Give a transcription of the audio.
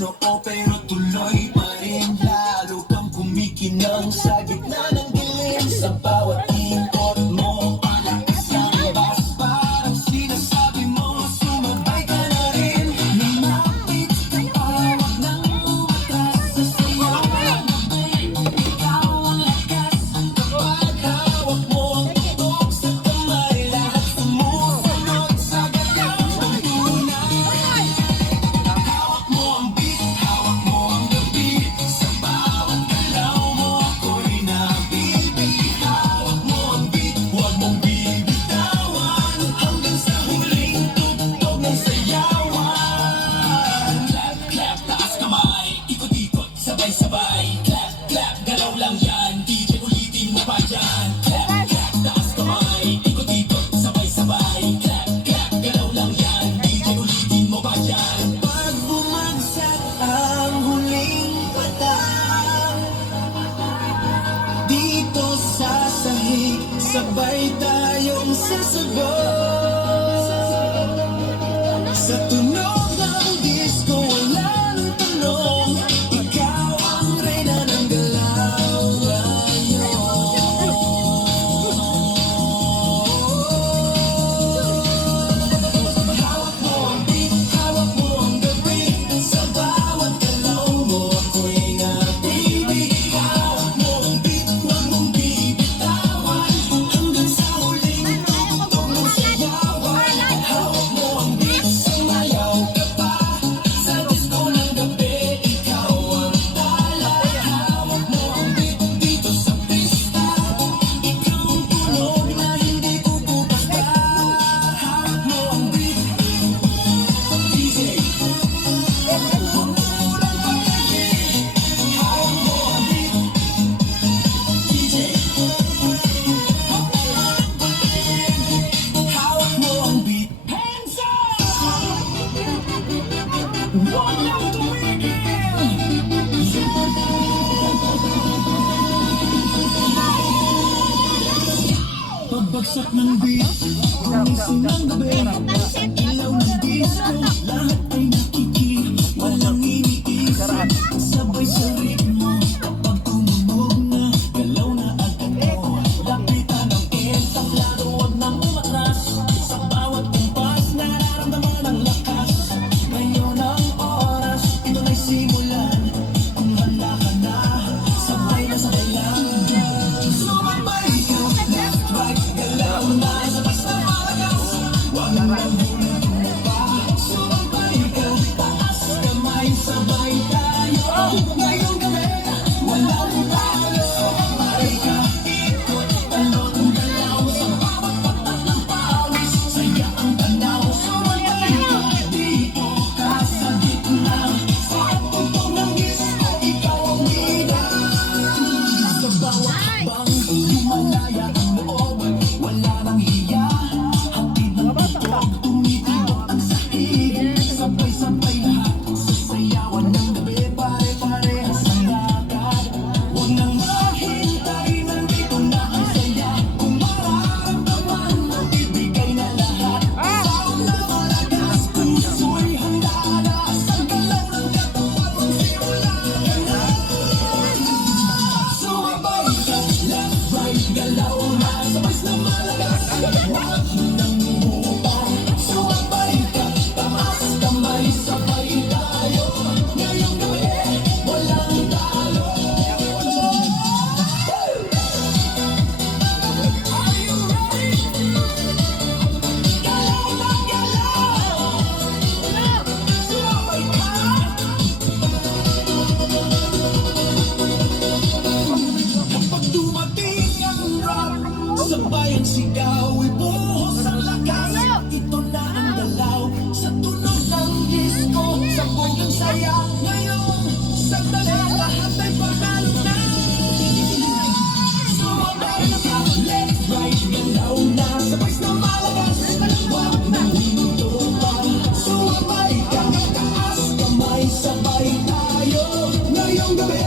noo pero tuloy pa rin. Lalo kang kumikinang sa gitna ng dilim. Sa bawat ikot mo, palakas ang bas. Parang sinasabi mo, sumabay ka na rin. Lumapit ka pa, wag nang umatras. Sa sayaw ng gabi, ikaw ang lakas. Kapag hawak mo ang putok sa kamay, lahat sumusunod sa galaw ng tunay. Hawak mo ang beat, hawak mo ang gabi. Sa bawat galaw mo ako'y nabibig. Hawak mo ang beat, huwag mong bibitawan. Hanggang sa huling tugtog ng sayawan. Clap, clap, taas kamay, ikot-ikot, sabay-sabay. Clap, clap, galaw lang yan, DJ ulitin mo pa dyan. Clap, clap, taas kamay, ikot-ikot, sabay-sabay. Clap, clap, galaw lang yan, DJ ulitin mo pa dyan. Pag bumagsak ang huling patang, dito sa sahig, sabay tayong sasagot. Sa tunog ng disco, wala nang tanong. Ikaw ang reyna ng galaw ngayon. Hawak mo ang beat, hawak mo ang gabi. Sa bawat galaw mo ako'y nabibig. Hawak mo ang beat, huwag mong bibitawan. Hanggang sa huling tugtog ng sayawan. Hawak mo ang beat, sumayaw ka pa. Sa disco ng gabi, ikaw ang tala. Hawak mo ang beat dito sa pista. Ikaw ang tunog na hindi pupupasta. Hawak mo ang beat, DJ. Huwag mo lang pagkain. Hawak mo ang beat, DJ. Huwag mo lang pagkain. Hawak mo ang beat. Hands up! Huwag lang tumigil. Pagbagsak ng beat, gumising ng gabi. Sa ilaw ng disco, lahat ay nakikinig. Walang iniisip, sabay sa ritmo. Kapag tumunog na, galaw na agad mo. Lapitan ng entablado, wag nang umatras. Sa bawat kumpas, nararamdaman ang lakas. Ngayon ang oras, ito na'y simulan. Kung handa ka na, sabay na sabay lang. Sumabay ka, left, right, galaw na. Sa basta malakas, wag nang hulog mo pa. Sumabay ka, taas kamay, sabay tayo. Ngayong gabi, walang talo. Sumabay ka, ikot, talon, galaw. Sa bawat patak ng pawis, saya ang tanaw. Sumabay ka, dito ka sa gitna. Sa tugtog ng disco, ikaw ang bida. Sa bawat hakbang, lumalaya ang loob. Wala nang hiya, hatid ng tugtog. Tumitibok ang sahig. Sabay-sabay lahat sa sayawan ng gabi. Pare-parehas ang lakad. Huwag nang mahintay, nandito na ang saya. Kung mararamdaman mo, ibigay na lahat. Sound na malakas, puso'y handa na. Sa galaw ng katawan, magsimula ka na. Sumabay ka, left, right, galaw na. Sabay na malakas, wag nang umutang. Sumabay ka, taas kamay, sabay tayo. Ngayong gabi, walang talo. Are you ready? Galaw na galaw. Sumabay ka. Kapag dumating ang rock, sabay ang sigaw, ibuhos ang lakas. Ito na ang galaw, sa tunog ng disco, sabog ang saya. Ngayon, sandali, lahat ay panalo na. Sumabay ka, left, right, galaw na. Sabay na malakas, wag nang hintupan. Sumabay ka, taas kamay, sabay tayo. Ngayong gabi,